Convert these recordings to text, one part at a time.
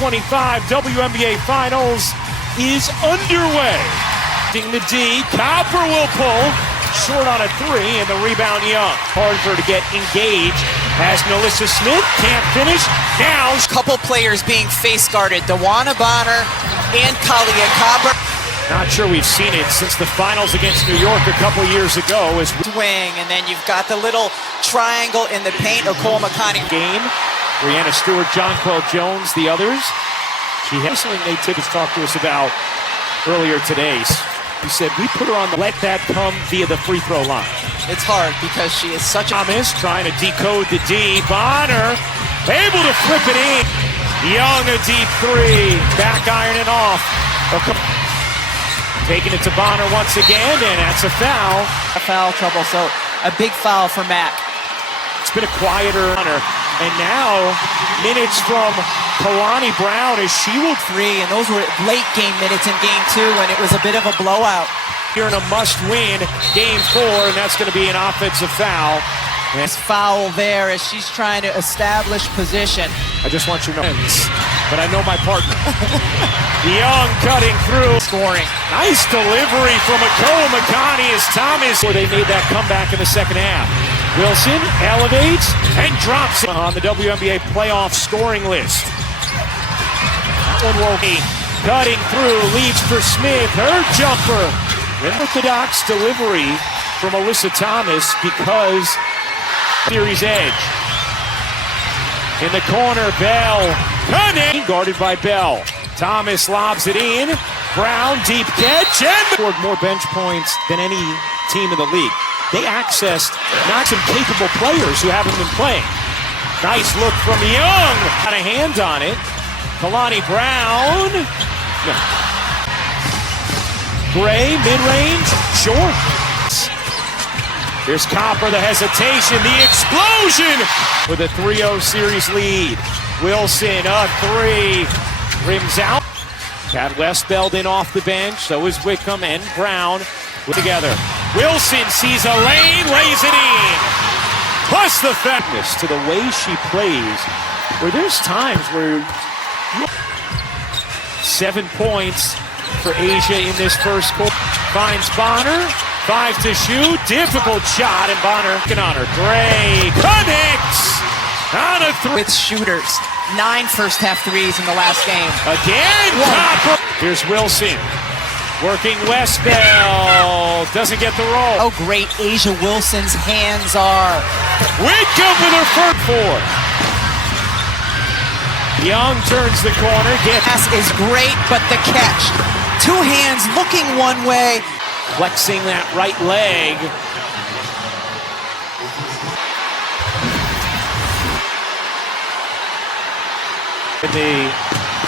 2025 WNBA Finals is underway. The D, Copper will pull, short on a three, and the rebound Young. Hard for her to get engaged as Melissa Smith can't finish. Now, couple players being face guarded, Dawana Bonner and Kalia Copper. Not sure we've seen it since the finals against New York a couple years ago. As swing, and then you've got the little triangle in the paint. Nicole McConney. Game. Brianna Stewart, Jonquel Jones, the others. She has something Nate Tibbetts talked to us about earlier today. He said, we put her on the let that come via the free throw line. It's hard because she is such a... Thomas trying to decode the D. Bonner able to flip it in. Young, a deep three. Back ironing off. Taking it to Bonner once again, and that's a foul. Foul trouble, so a big foul for Mac. It's been a quieter runner. And now, minutes from Kalani Brown as she will three, and those were late game minutes in game two when it was a bit of a blowout. Here in a must-win game four, and that's going to be an offensive foul. This foul there as she's trying to establish position. I just want you to know, but I know my partner. Young cutting through. Scoring. Nice delivery from Nicole McConney as Thomas, where they made that comeback in the second half. Wilson elevates and drops it on the WNBA playoff scoring list. That one will be cutting through, leads for Smith, her jumper. Unorthodox delivery from Alyssa Thomas because series edge. In the corner, Bell. Cunning, guarded by Bell. Thomas lobs it in. Brown, deep catch, and scored more bench points than any team in the league. They accessed not some capable players who haven't been playing. Nice look from Young. Got a hand on it. Kalani Brown. No. Gray, mid-range, short. Here's Copper, the hesitation, the explosion with a 3-0 series lead. Wilson, a three, rims out. Cat Westbeld in off the bench, so is Wickham and Brown together. Wilson sees a lane, lays it in. Plus the fatness to the way she plays, where there's times where 7 points for Asia in this first quarter. Finds Bonner. 5 to shoot, difficult shot, and Bonner on her. Gray connects on a three. With shooters, 9 first half threes in the last game. Again, Copper. Here's Wilson, working Westbell, doesn't get the roll. Oh, great Asia Wilson's hands are. Wickham with her first four. Young turns the corner, Pass is great, but the catch. 2 hands looking one way. Flexing that right leg. In the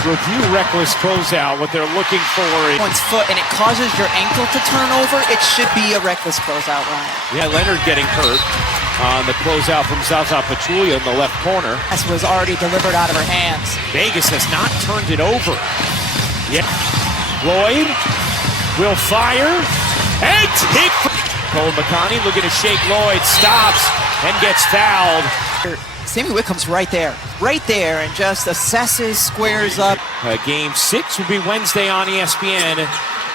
review reckless closeout, what they're looking for is one's foot, and it causes your ankle to turn over. It should be a reckless closeout, Ryan. Yeah, Leonard getting hurt on the closeout from Zaza Pachulia in the left corner. This was already delivered out of her hands. Vegas has not turned it over. Yeah. Lloyd will fire. And hit. Cole McConney looking to shake Lloyd, stops and gets fouled. Sammy Wickham's right there, and just assesses, squares up. Game 6 will be Wednesday on ESPN.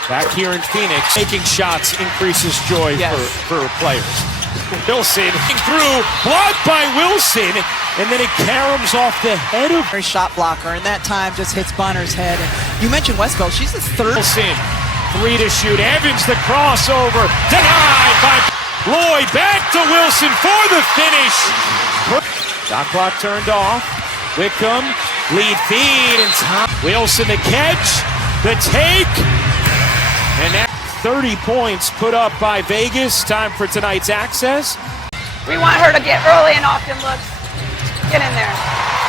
Back here in Phoenix, taking shots increases joy for players. Wilson through, blocked by Wilson, and then it caroms off the head of her shot blocker, and that time just hits Bonner's head. And you mentioned Westbell; she's the third. Wilson. 3 to shoot. Evans the crossover. Denied by Lloyd. Back to Wilson for the finish. Shot clock turned off. Wickham. Lead feed. And Wilson the catch. The take. And that 30 points put up by Vegas. Time for tonight's access. We want her to get early and often looks. Get in there.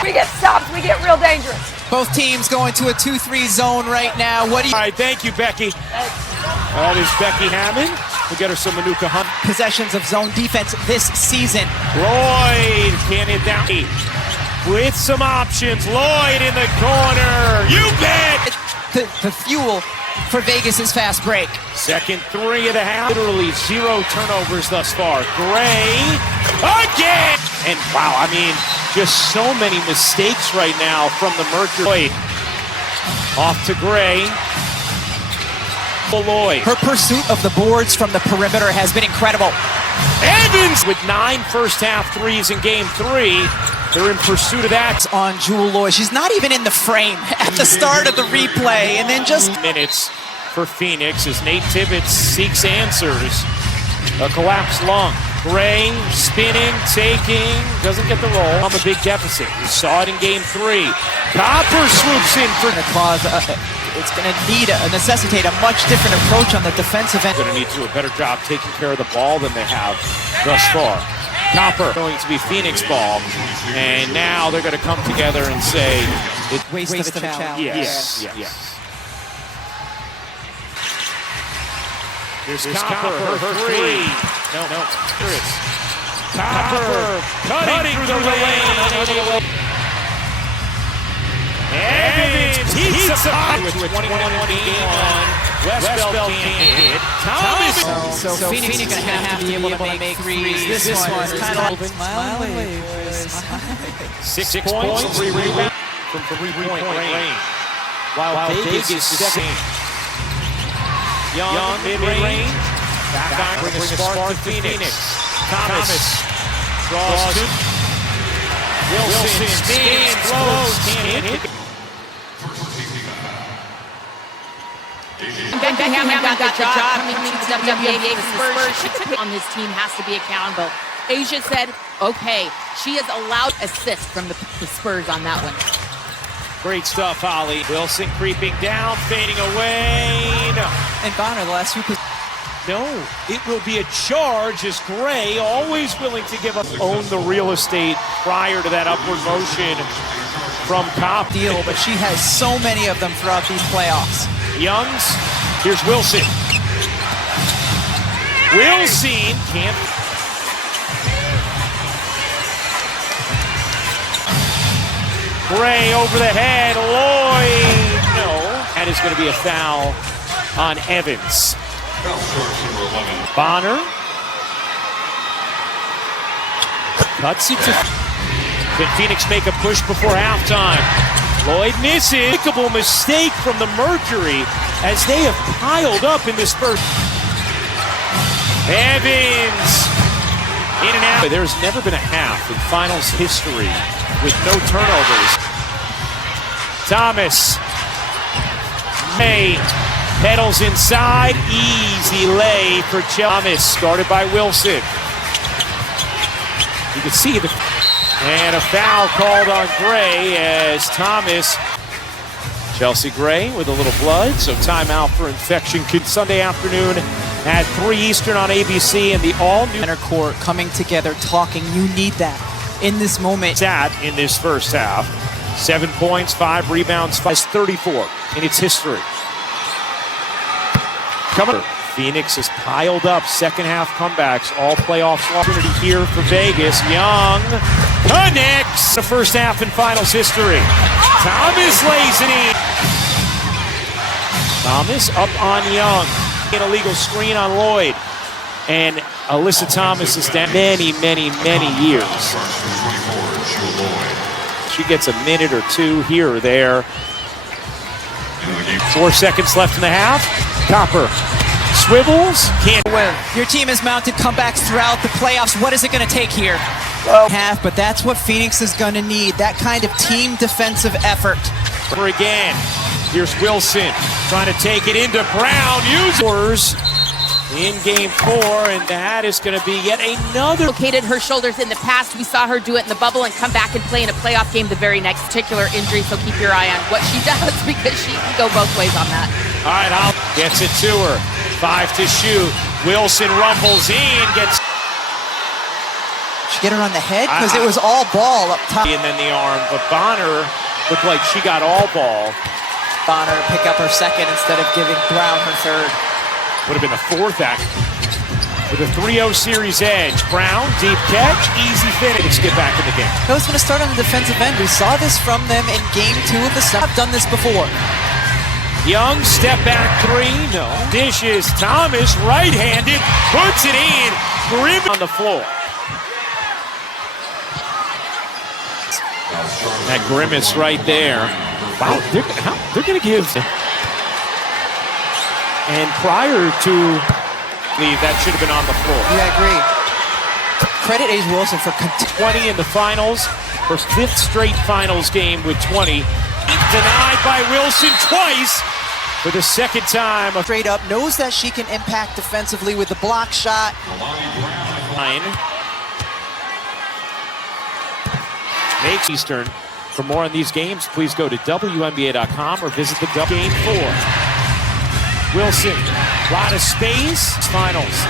We get stopped. We get real dangerous. Both teams going to a 2-3 zone right now. What do you... All right, thank you, Becky. That is Becky Hammond. We'll get her some Manuka Hunt. Possessions of zone defense this season. Lloyd can't hit down. With some options. Lloyd in the corner. You bet! The fuel for Vegas's fast break. Second 3 of the half. Literally 0 turnovers thus far. Gray again! And wow, I mean, just so many mistakes right now from the Mercury. Off to Gray. Lloyd. Her pursuit of the boards from the perimeter has been incredible. Evans with 9 first-half threes in Game 3. They're in pursuit of that. On Jewel Lloyd. She's not even in the frame at the start of the replay. And then just minutes for Phoenix as Nate Tibbetts seeks answers. A collapsed lung. Gray spinning, taking, doesn't get the roll. On the big deficit. We saw it in Game 3. Copper swoops in for the cause. It's going to necessitate a much different approach on the defensive end. Going to need to do a better job taking care of the ball than they have thus far. Copper going to be Phoenix ball, and now they're going to come together and say it's waste of a challenge. Yes. Here's Copper, her three. No, Chris. Copper cutting through the lane. Evans heats a pot with 21 game on. Westbelt can't hit. Thomas. So Phoenix is going to have to be able to make threes. This one is kind of like smile away. 6 points, 3 rebounds from 3-point range. While Vegas is second. Young mid-range. Back bring a spark to Phoenix. Thomas draws two. Wilson spins, flows, can't hit. Beckham got the job coming to the WNBA. The Spurs on his team has to be accountable. Asia said, okay, she has allowed assists from the Spurs on that one. Great stuff, Holly. Wilson creeping down, fading away. No. And Bonner, the last few. No, it will be a charge as Gray, always willing to give up, own the real estate prior to that upward motion from Cop. Deal, but she has so many of them throughout these playoffs. Youngs, here's Wilson. Wilson can't. Gray over the head, Lloyd. No, that is going to be a foul on Evans. Bonner cuts it to. Can Phoenix make a push before halftime? Lloyd misses. Unbelievable mistake from the Mercury as they have piled up in this first. Evans in and out. There's never been a half in finals history with no turnovers. Thomas. May. Pedals inside, easy lay for Thomas, guarded by Wilson. You can see the... And a foul called on Gray as Thomas... Chelsea Gray with a little blood, so timeout for infection. Sunday afternoon at 3 Eastern on ABC and the all-new... Center court coming together, talking. You need that in this moment. In this first half. 7 points, 5 rebounds, 34 in its history. Phoenix has piled up second half comebacks, all playoffs opportunity here for Vegas. Young connects the first half in finals history. Thomas lays it in. Thomas up on Young. An illegal screen on Lloyd. And Alyssa Thomas is down many years. She gets a minute or two here or there. 4 seconds left in the half. Copper swivels, can't win. Your team has mounted comebacks throughout the playoffs. What is it going to take here? Half, but that's what Phoenix is going to need. That kind of team defensive effort. Again, here's Wilson trying to take it into Brown. Users in Game 4, and that is going to be yet another. Located her shoulders in the past. We saw her do it in the bubble and come back and play in a playoff game the very next particular injury, so keep your eye on what she does because she can go both ways on that. All right, gets it to her. 5 to shoot. Wilson rumbles in, gets... Did she get her on the head? Because it was all ball up top. And then the arm, but Bonner looked like she got all ball. Bonner pick up her second instead of giving Brown her third. Would have been the fourth act. With a 3-0 series edge. Brown, deep catch, easy finish. Let's get back in the game. It was going to start on the defensive end. We saw this from them in Game 2 of the season. I've done this before. Young, step back 3, no. Dishes, Thomas, right-handed, puts it in. Grim on the floor. That grimace right there. Wow, they're going to give. And prior to leave, that should have been on the floor. Yeah, I agree. Credit A'ja Wilson for 20 in the finals. Her 5th straight finals game with 20. Denied by Wilson twice for the 2nd time. Straight up, knows that she can impact defensively with the block shot. Makes Eastern. For more on these games, please go to WNBA.com or visit the Game 4. Wilson, lot of space. Finals.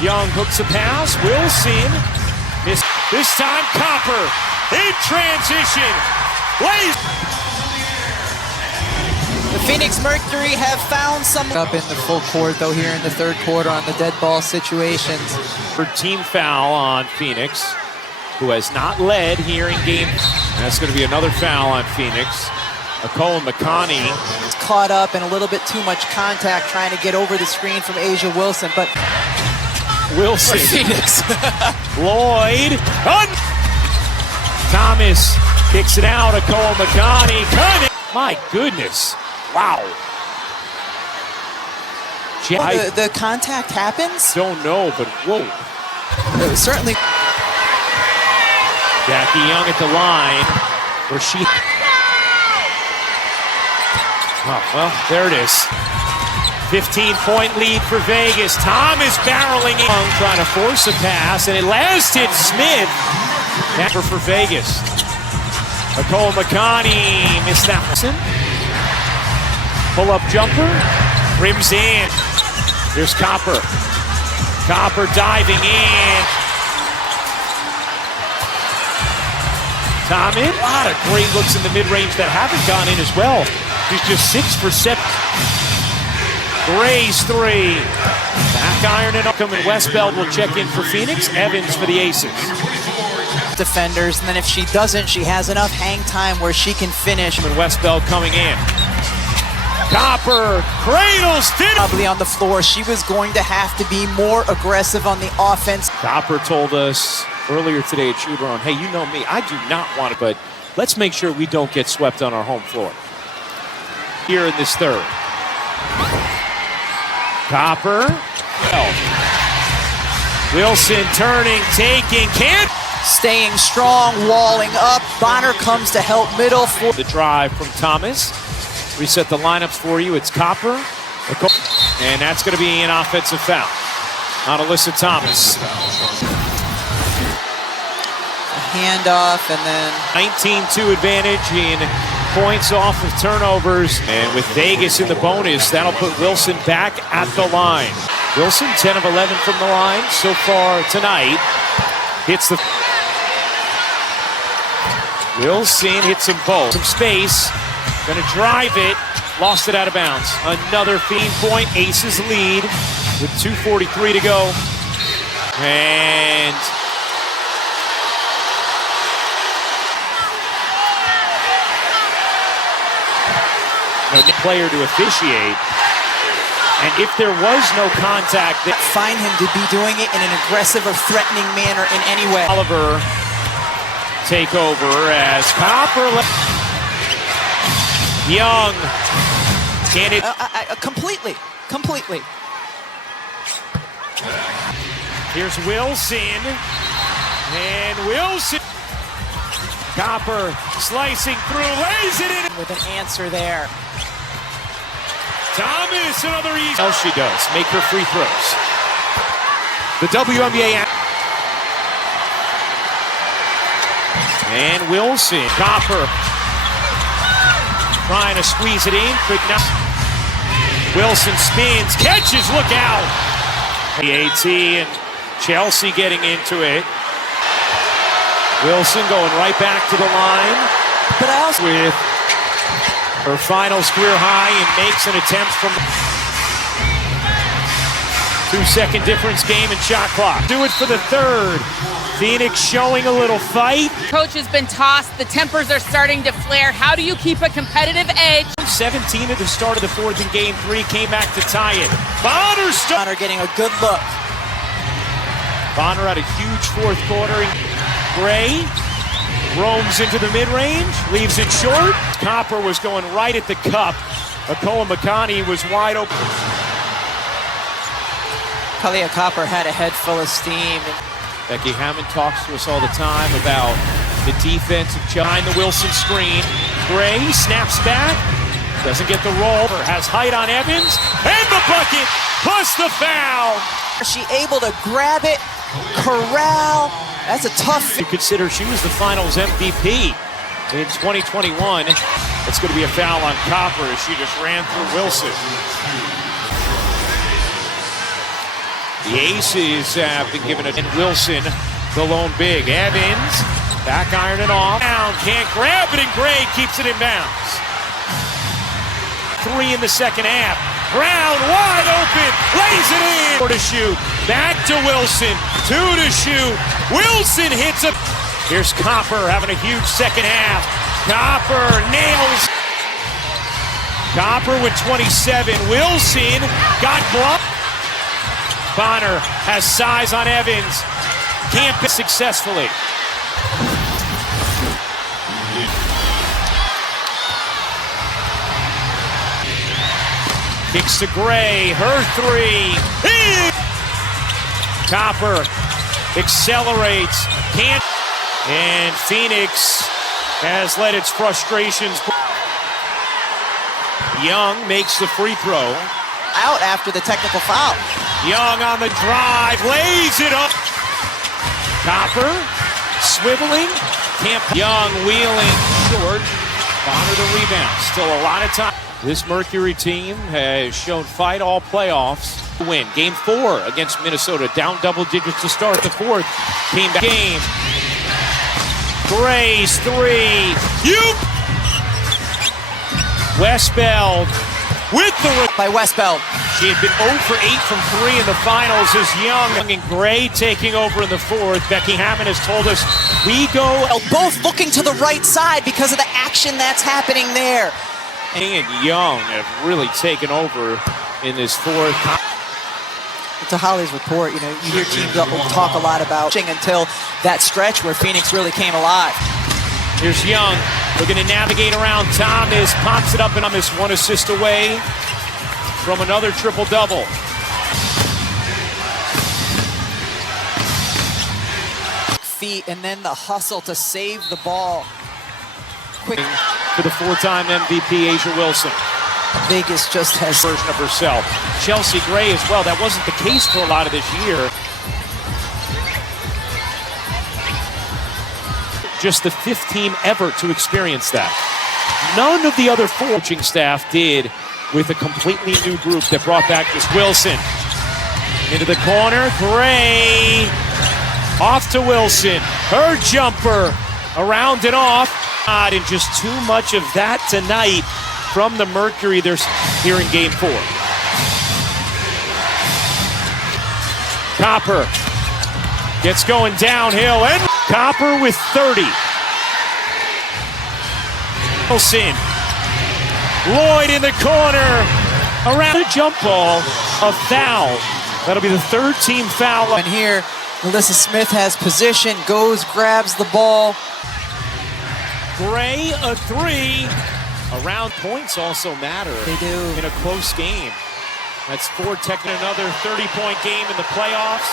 Young hooks a pass. Wilson. This time, Copper. In transition. Lays. The Phoenix Mercury have found some up in the full court, though, here in the 3rd quarter on the dead ball situations. For team foul on Phoenix, who has not led here in game. And that's going to be another foul on Phoenix. McConney. It's caught up in a little bit too much contact trying to get over the screen from A'ja Wilson, but Wilson. Phoenix. Lloyd. Thomas kicks it out. McConney. My goodness. Wow. The contact happens? Don't know, but whoa. Certainly. Jackie Young at the line. Where she... Oh, well, there it is. 15-point lead for Vegas. Thomas barreling in. Trying to force a pass, and it lasted Smith. Never for Vegas. McConney missed that one. Pull-up jumper. Rims in. There's Copper. Copper diving in. Tom in. A lot of great looks in the mid-range that haven't gone in as well. He's just 6 for 7. Gray's 3. Back iron and Upcom and Westbeld will check in for Phoenix. Evans for the Aces. Defenders, and then if she doesn't, she has enough hang time where she can finish. And Westbeld coming in. Copper cradles probably on the floor. She was going to have to be more aggressive on the offense. Copper told us earlier today at Shoot Around, hey, you know me, I do not want it, but let's make sure we don't get swept on our home floor. Here in this 3rd. Copper. Wilson turning, taking, can't. Staying strong, walling up. Bonner comes to help middle for the drive from Thomas. Reset the lineups for you. It's Copper. And that's going to be an offensive foul on Alyssa Thomas. A handoff, and then 19-2 advantage in points off of turnovers. And with Vegas in the bonus, that'll put Wilson back at the line. Wilson, 10 of 11 from the line so far tonight. Hits the... Wilson hits them both. Some space. Gonna drive it. Lost it out of bounds. Another Fiend point. Aces lead with 2:43 to go. And... no player to officiate. And if there was no contact, they find him to be doing it in an aggressive or threatening manner in any way. Oliver take over as Copper. Young. Can it? Completely. Here's Wilson. And Wilson. Copper slicing through, lays it in. With an answer there. Thomas, another easy. Else she does, make her free throws. The WNBA. And Wilson, Copper, trying to squeeze it in, quick now. Wilson spins, catches, look out. The AT and Chelsea getting into it. Wilson going right back to the line. But I also with her finals career high and makes an attempt from 2-second difference game and shot clock. Do it for the 3rd. Phoenix showing a little fight. Coach has been tossed. The tempers are starting to flare. How do you keep a competitive edge? 17 at the start of the 4th in game 3. Came back to tie it. Bonner getting a good look. Bonner had a huge 4th quarter. Gray Roams into the mid-range, leaves it short. Copper was going right at the cup. Akoa Makani was wide open. Kalia Copper had a head full of steam. Becky Hammond talks to us all the time about the defense behind the Wilson screen. Gray snaps back, doesn't get the roll, has height on Evans, and the bucket, plus the foul. Is she able to grab it, corral? That's a tough. You consider she was the finals MVP in 2021. It's going to be a foul on Copper as she just ran through Wilson. The Aces have been given it, and Wilson, the lone big. Evans, back ironing off. Down, can't grab it, and Gray keeps it in bounds. 3 in the second half. Brown wide open, lays it in. 4 to shoot, back to Wilson, 2 to shoot. Wilson hits it. Here's Copper having a huge second half. Copper nails. Copper with 27. Wilson got blocked. Bonner has size on Evans. Can't pick successfully. Kicks to Gray, her 3. Copper accelerates, can't. And Phoenix has let its frustrations. Young makes the free throw. Out after the technical foul. Young on the drive, lays it up. Copper swiveling, can't. Young wheeling short. Bonner the rebound. Still a lot of time. This Mercury team has shown fight all playoffs to win. Game 4 against Minnesota, down double digits to start the 4th. Came back game. Gray's 3. Westbeld with the by Westbeld. She had been 0 for 8 from 3 in the finals as Young and Gray taking over in the 4th. Becky Hammond has told us we go both looking to the right side because of the action that's happening there. And Young have really taken over in this 4th. To Holly's report, you know, you hear teams talk a lot about until that stretch where Phoenix really came alive. Here's Young, looking to navigate around Thomas, pops it up, and Thomas 1 assist away from another triple-double. Feet, and then the hustle to save the ball. Quick. For the 4-time MVP, A'ja Wilson. Vegas just has version of herself. Chelsea Gray as well. That wasn't the case for a lot of this year. Just the 5th team ever to experience that. None of the other 4 coaching staff did with a completely new group that brought back this Wilson. Into the corner, Gray. Off to Wilson. Her jumper around and off. And just too much of that tonight from the Mercury. They're here in game 4. Copper gets going downhill, and Copper with 30. Wilson. Lloyd in the corner. Around a jump ball. A foul. That'll be the 3rd team foul. And here, Melissa Smith has position, goes, grabs the ball. Gray, a 3. Around points also matter. They do. In a close game. That's 4 taking another 30-point game in the playoffs.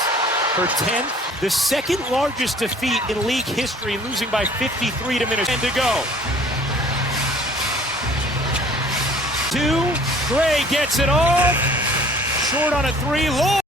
Her 10th, the 2nd largest defeat in league history, losing by 53 to Minnesota. 10 to go. 2, Gray gets it off. Short on a 3, Lloyd.